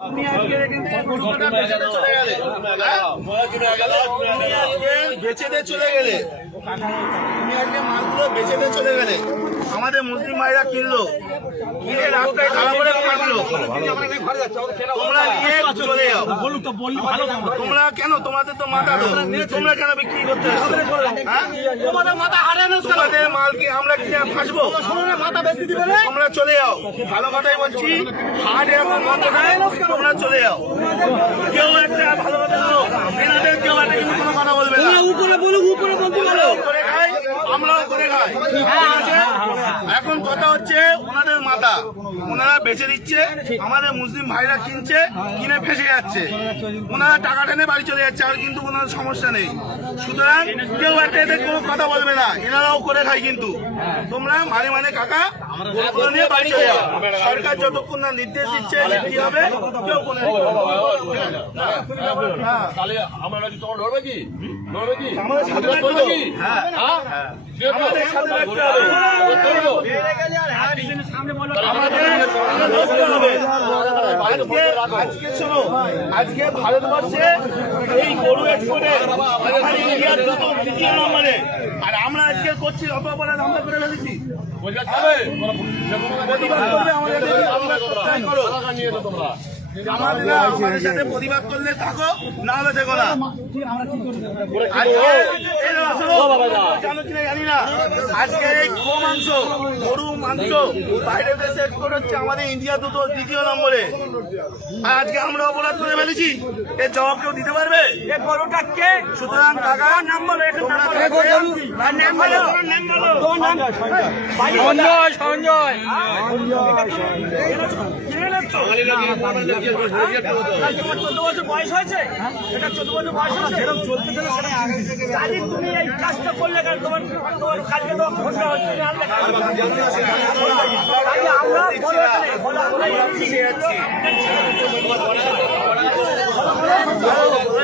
আপনি আজকে বেচে দিয়ে চলে গেলে তুমি আজকে মালগুলো বেচে দিয়ে চলে গেলে আমাদের মুসলিম ভাইরা কিনলো কিনে রাস্তায় খারাপ করে থাকলো তোমরা নিয়ে চলে যাও তোমরা কেন তোমাদের তো মাথা তোমরা কেন বিক্রি করতে তোমাদের মাথা তোমাদের মালকে আমরা কিনে ফাঁসবো মাথা বেশি দিবে তোমরা চলে যাও ভালো কথাই বলছি হাট এখন বন্ধ নাই তোমরা চলে যাও কেউ একটা ভালো কথা বলো এনাদের কেউ একটা কিন্তু কোনো কথা বলবে না উপরে বলুক উপরে বলতে বলো করে খাই আমরাও করে খাই এখন কথা হচ্ছে ওনাদের মাথা ওনারা বেচে দিচ্ছে আমাদের মুসলিম ভাইরা কিনছে কিনে ফেসে যাচ্ছে ওনারা টাকা টেনে বাড়ি চলে যাচ্ছে আর কিন্তু ওনার সমস্যা নেই সুতরাং কেউ একটা এদের কোনো কথা বলবে না এনারাও করে খায় কিন্তু তোমরা মানে কাকা নিয়ে বাড়ি চলে যাও সরকার যতক্ষণ না নির্দেশ দিচ্ছে কি হবে কেউ কোনো আমাদের সাথে আজকে শোনো আজকে ভারতবর্ষে এই গরু এক্সপোর্টে ইন্ডিয়ার দ্বিতীয় নম্বরে আর আমরা আজকে করছি অপরাধ আমরা করে ফেলেছি আমাদের সাথে প্রতিবাদ করলে থাকো না হলে দেখো না জানি না আজকে এই গো মাংস গরু মাংস বাইরের দেশে এক্সপোর্ট হচ্ছে আমাদের ইন্ডিয়া দ্বিতীয় নম্বরে আর আজকে আমরা অপরাধ করে ফেলেছি এর জবাব কেউ দিতে পারবে গরুটাকে সুতরাং টাকা নাম বলো সঞ্জয় 14 বছর বয়স হয়েছে এটা 14 বছর বয়স হয়েছে সেরকম চলতে চলে কাজে তুমি এই কাজটা করলে কেন তোমার কাজকে তো ঘোষণা হচ্ছে আমরা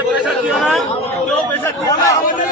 পেশা দিও না আমাদের